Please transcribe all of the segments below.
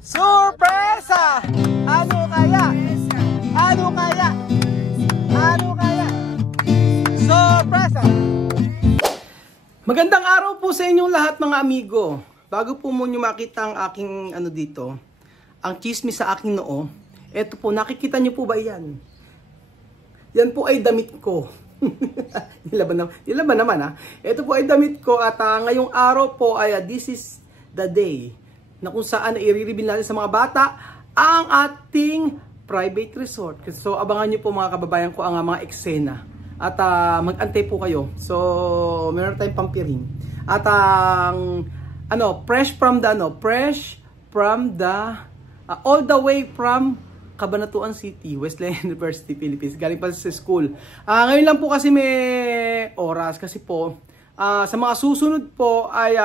Surpresa! Ano kaya? Ano kaya? Ano kaya? Surpresa! Magandang araw po sa inyong lahat mga amigo. Bago po mo nyo makita ang aking dito, ang chismis sa aking noo, eto po, nakikita nyo po ba yan? Yan po ay damit ko. Nilaban naman ha. Ito po ay damit ko at ngayong araw po ay this is the day na kung saan i-reveal natin sa mga bata ang ating private resort. So abangan nyo po mga kababayan ko ang mga eksena. At mag-antay po kayo. So meron tayong pampiring. At fresh from the all the way from Cabanatuan City, Wesleyan University, Philippines. Galing pa sa school. Ngayon lang po kasi may oras kasi po sa mga susunod po ay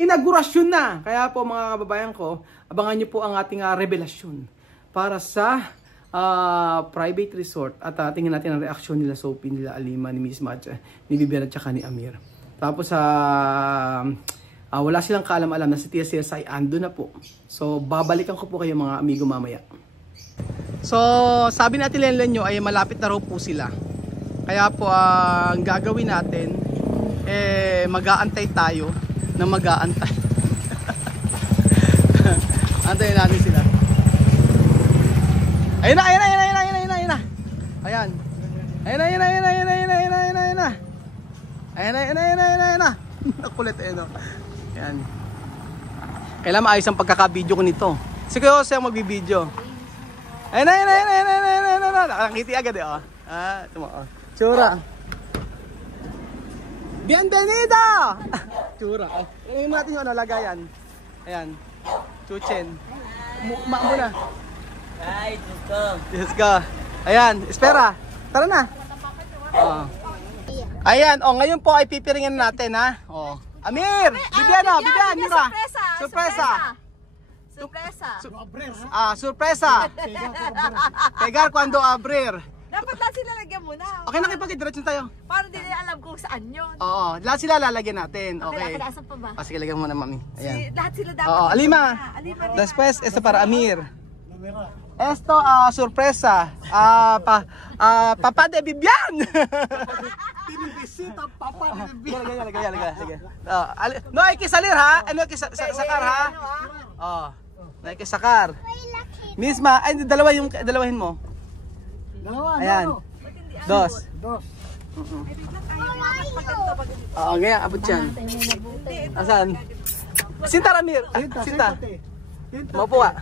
inaugurasyon na. Kaya po mga kababayan ko, abangan niyo po ang ating revelasyon para sa private resort. At tingnan natin ang reaksyon nila Sophie, nila Alima, ni Miss Matcha, ni Vivian at saka ni Amir. Tapos wala silang kaalam-alam na si Tia Cesay ando na po. So babalikan ko po kayo mga amigo mamaya. So sabi natin Lenlen nyo ay malapit na raw po sila. Kaya po ang gagawin natin mag-aantay tayo na mag-aantay. Antayin natin sila. Ayun na. Ayan. Ayun na. Nakulit Ayan. Kailangan maayos ang pagkaka-video ko nito. Si Kuya Jose ang magbibideo. Ayun na. Nakakiti agad ito mo. Tsura. Bienvenido! Tsura. Ilagay natin yung lagayan. Ayan. Chuchen. Muna. Ay, Let's go. Ayan. Espera. Tara na. Ayan. Ngayon po ay pipiringan natin ha. Amir! Vivian, mira! Surpresa! Pegar cuando abrir. Dapat lahat sila lagyan mo na. Okay na kayo pag-diretso tayo. Para hindi nila alam kung saan yun. Oo, lahat sila lalagyan natin. Okay. Asan pa ba? Sige, lagyan mo na mami. Ayan. Lahat sila dapat. Oo, Alima. Después, esto para Amir. Esto, sorpresa. Papa de Vivian. Tinibisita Papa de Vivian. Lagay. No hay que salir ha. No hay que sakar ha. No hay que sakar. Misma, ay dalawahin mo. Ayan. Dos. Ganyan, abot yan. Asan? Sinta Ramir. Sinta. Maupo ka.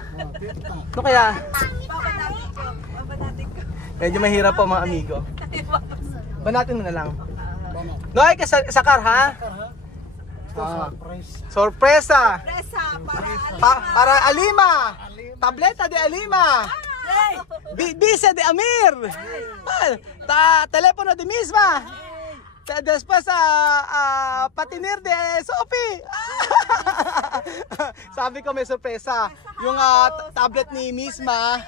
Ano kaya? Medyo mahirap po mga amigo. Banatin mo na lang. No ay sakar ha? Sorpresa. Para Alima. Tableta de Alima. Visa de Amir. Telepono de Misma. Después patinir de Sophie. Sabi ko may sorpresa. Yung tablet ni Misma,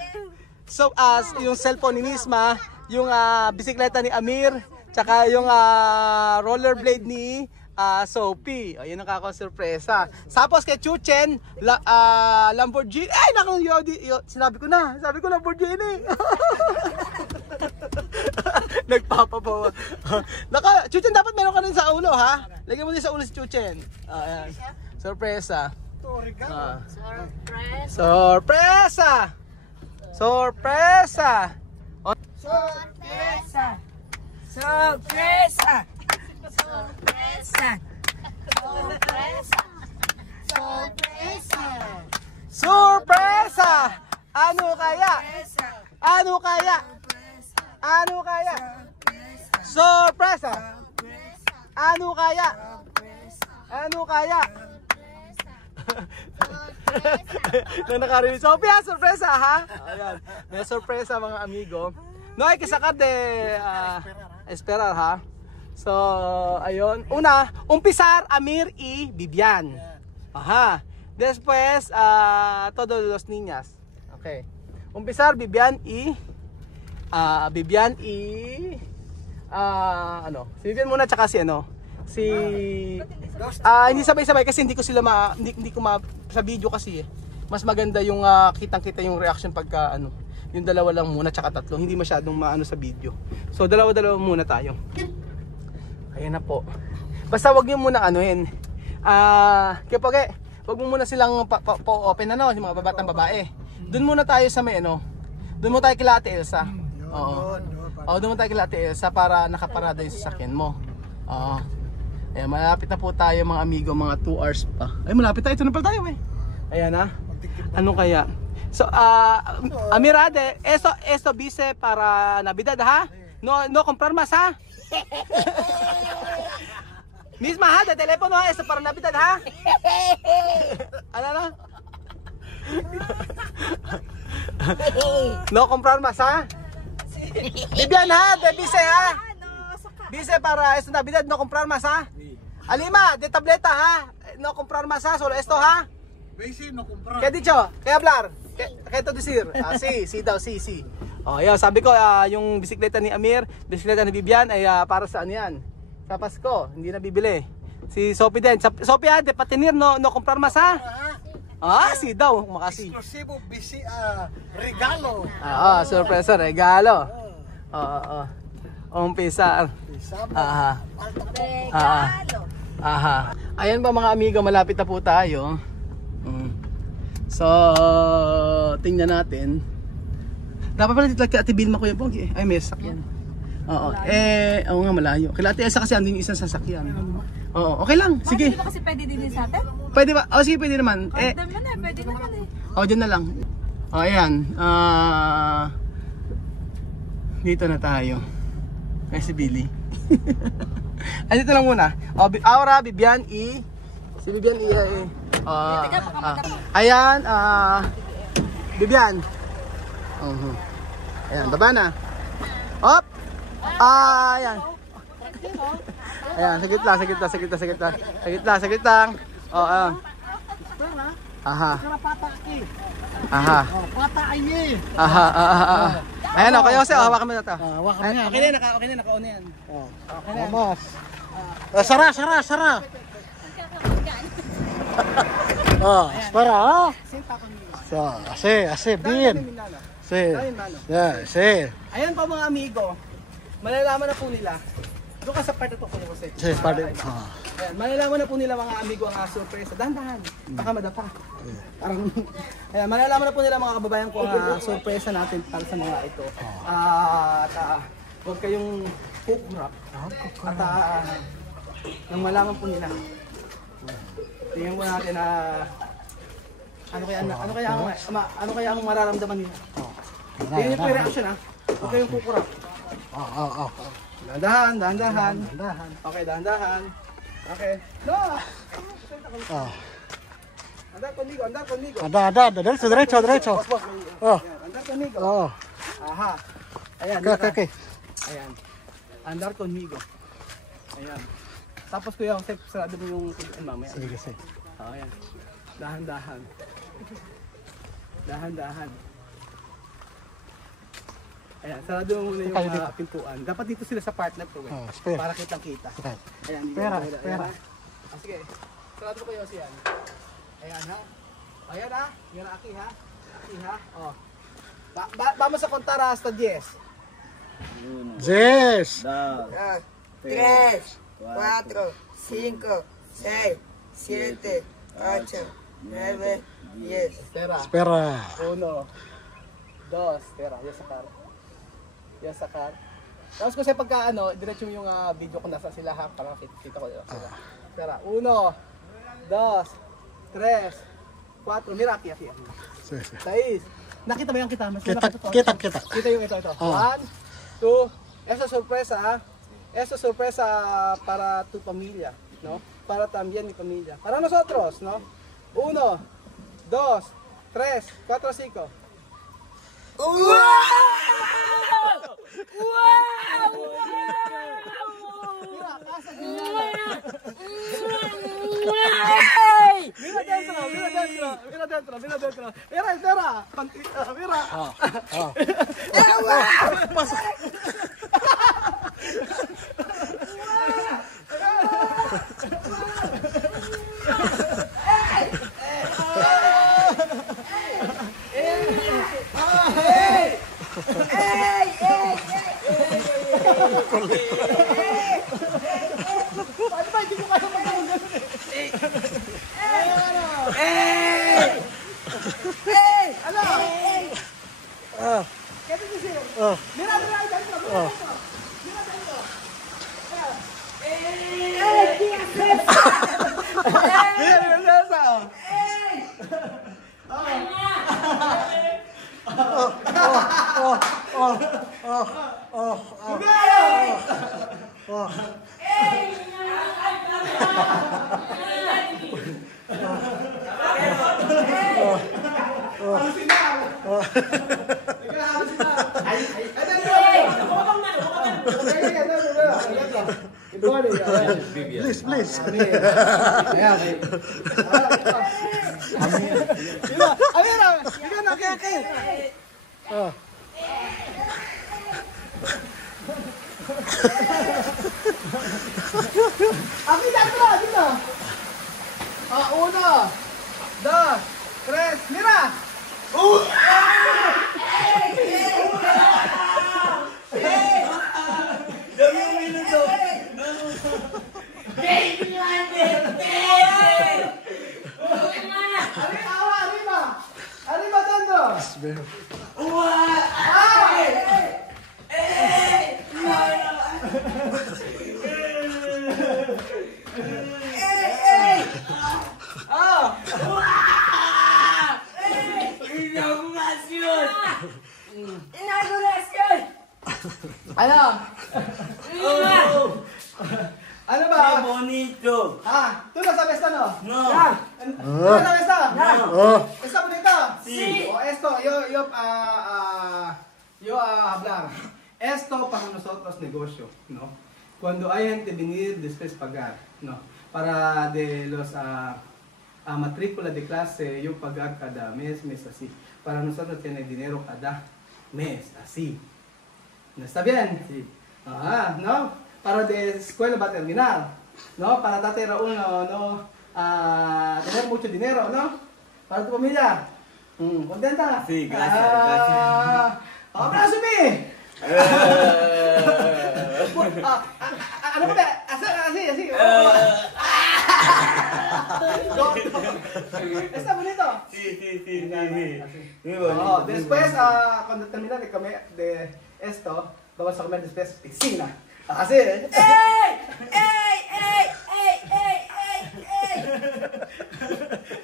yung cellphone ni Misma, yung bisikleta ni Amir, tsaka yung rollerblade ni Sophie. Ayun ang kakasurpresa. Tapos kay Chuchen, Lamborghini. Ay, naku, sinabi ko Lamborghini. Nagpapabawa. Chuchen, dapat meron ka rin sa ulo, ha? Lagyan mo din sa ulo si Chuchen. Ayan. Sorpresa. Sorpresa! Sorpresa! Sorpresa! Sorpresa! Sorpresa! Sorpresa! Sorpresa! Ano kaya? Ano kaya? Ano kaya? Sorpresa! Ano kaya? Ano kaya? Nang nakarinig. Sophia, sorpresa ha? Ayan. May sorpresa mga amigo. No hay que sacar de esperar ha. So, ayun. Umpisar Amir y Vivian. Aha. Después, todos los niñas. Okay. Umpisar Vivian y si Vivian muna tsaka si Hindi sabay-sabay kasi hindi ko sila sa video kasi eh. Mas maganda yung kitang-kita yung reaction pagka ano, yung dalawa lang muna tsaka tatlo, hindi masyadong maano sa video. So dalawa-dalawa muna tayo. Ayan na po. Basta wag niyo muna anuhin. Kapag wag mo muna silang open ano, yung mga babatang babae. Doon muna tayo sa may ano. Doon mo tayo kila Ate Elsa. Oo. Doon mo tayo kila Ate Elsa para nakaparada yung sasakyan mo. Oo. Ayan, malapit na po tayo mga amigo, mga 2 hours pa. Ay, malapit tayo. Ito na pala tayo eh. Ayan ha. Ano kaya? So, Amirade, eso bise para Navidad ha? No comprar más ha? Misma ha, de telepono ha, eso para Navidad ha? Ano na? No comprar más ha? Bibian ha, de bise ha? Bise para eso Navidad, no comprar más ha? Alima, de tableta ha? No comprar más ha, solo esto ha? Base, no comprar. ¿Qué dicho? ¿Qué hablar? ¿Qué to decir? Sí daw, sí. Oh, yun, sabi ko, yung bisikleta ni Amir, bisikleta ni Bibian ay para saan yan? Sa Pasko, hindi na bibili. Si Sophie din. Sophie, de patinir, no comprar más ha? Si daw, makasi. Exclusivo, bisi, regalo. Sorpresa, regalo. Umpisa. Regalo. Ayan ba mga amigo, malapit na po tayo. So, tingnan natin. Dapat pala dito kay Ate Vilma ko yung pogi. Ay, may sasakyan. Oo nga, malayo. Kaya Ate Elsa kasi andun yung isang sasakyan. Oo, okay lang. Sige. Hindi ba kasi pwede din sa atin? Pwede ba? Sige, pwede naman. Pwede naman eh. Dyan na lang. Ayan. Dito na tayo. Ay, si Billy. Ay, dito lang muna. Aura, Bibian, si Bibian, ayan, Bibian. Ayan, baba na. Hop! Ayan. Ayan, sagit lang. Ayan. Ayan, okay kasi, hawakan mo na ito. Okay na, naka-on yan. Vamos. Sara. Espera, así, bien. Sí. Ayan pa mga amigo, malalaman na po nila. Doon ka sa part na ito ko kasi. Sí, padre. Ayan, malalaman na po nila mga amigo ang surpresa. Dahan-dahan, baka madapa. Ayan, malalaman na po nila mga kababayan ko ang surpresa natin para sa mga ito. Huwag kayong kukurap. At nang malaman po nila. Tingnan po natin na ano kaya ang mararamdaman nila. Tingnan niyo po yung reaction ha. Huwag kayong kukurap. Dahan-dahan. Okay, dahan-dahan. Okay. No! Andar conmigo. Anda, derecho. Andar conmigo. Aha. Ayan. Okay. Ayan. Andar conmigo. Ayan. Tapos Kuya Jose, sarado mo yung mamaya. Sige. Ayan. Dahan-dahan. Ayan, sarado mo muna yung pintuan. Dapat dito sila sa partner to eh. Para kitang-kita. Ayan, Espera. Sige. Sarado ko Kuya Jose yan. Ayan ha. Ayan ha. Yan aki ha. Vamos a contar hasta 10. 10. 3, 4, 5, 6, 7, 8, 9, 10. Espera. 1, 2, espera, ya sakar. Tapos kasi pagka diretso yung video kung nasa sila ha, para kita ko sila. Espera, 1, 2, 3, 4, mira aquí. Sí. 6. Nakita mo yung kita? Kita. Kita yung ito. 1, 2, esa sorpresa ha. Esa sorpresa para tu familia, ¿no? Para también mi familia. Para nosotros, ¿no? 1, 2, 3, 4, 5. Mira, pasa Mira dentro. Mira, espera. Mira. Paano ba? Hindi ko kaya magkakaroon. Ano? Kaya ito siya. Mira, dentro. Mira, dentro. Please, please. Uno, dos, tres, mira. Arriba dentro. Ano? Ano ba? Bonito. Tú no sabes esto, ¿no? No. ¿Tú no sabes esto? ¿Está bonito? Sí. O esto, yo hablar. Esto para nosotros negocio, ¿no? Cuando hay gente venir después pagar, ¿no? Para de los matrícula de clase, yo pagar cada mes así. Para nosotros tener dinero cada mes, así. ¿No está bien? Sí. ¿No? Para de escuela va a terminar, ¿no? Para Tate Raúl, no, tener mucho dinero, ¿no? Para tu familia. ¿Contenta? Sí, gracias, ¡Abrazo, mi! Ano ba? Así. ¿Está bonito? Sí. Muy Oh, bonito. después, cuando termine de comer de esto, vamos a comer después piscina. Así, ¿eh?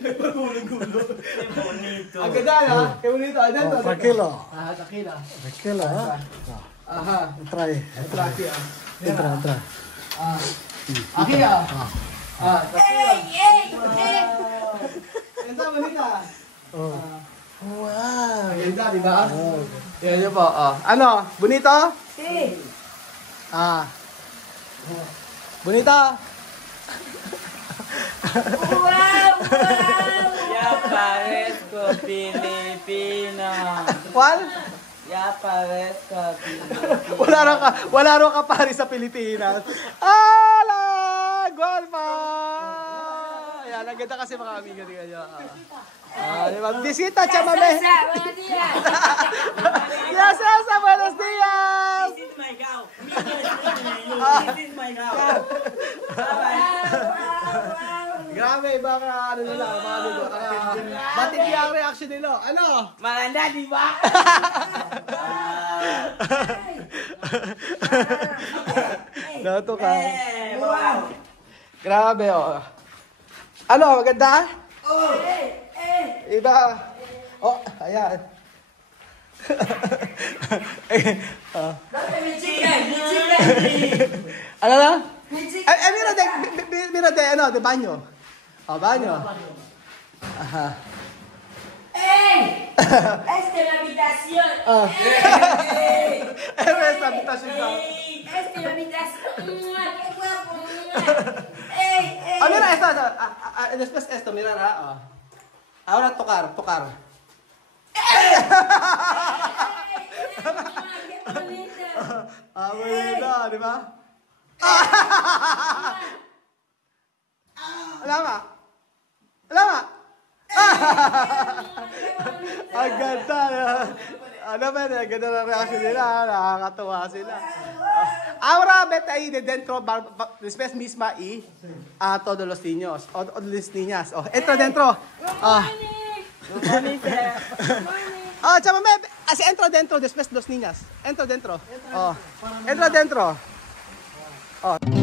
Nagpagulo-gulo. Qué bonito. Ang ganda, ha? Qué bonito. Adentro. Tranquilo. Tranquilo. Tranquilo, ¿eh? Ajá. Entra ahí. Entra aquí, Entra. Aquí, tranquilo. Ito, bonita. Wow. Ang ganda, di ba? Yan yun po. Ano? Bonito? Sí. Bonito? Ya parezco Pilipina. ¿Cuál? Ya parezco Pilipina. Wala raw ka pari sa Pilipinas. Ala! Gualpa! Ayan, ang ganda kasi mga amigo din kayo. Diba? Bisita, chamame! Buenos días. Yes, buenos días! This is my house. This is my house. Grabe, baka ano nila, mga amigo. Matindi ang reaction nila. Ano? Maganda, di ba? Dato ka. Wow. Grabe, oh. Ano, maganda? Iba. Oh, ayan. Ano na? Mira de, ano, de baño. Oh, baño. Ajá. Es que la habitación. Eres la habitación daw. Es que la habitación. ¡Qué guapo! Mira, esto. Después esto, mira na. Ahora tocar. ¡Qué bonita! Bonito, di ba? Alama. Ang ganda. Ano ba, ang ganda na reaction nila. Nakakatuwa sila. Ahora, vete ahí de dentro, después misma y a todos los niños. O las niñas. Oh, entra dentro. Oh, chámame. Así entra dentro, después dos niñas. Entra dentro. Oh, entra dentro. Oh.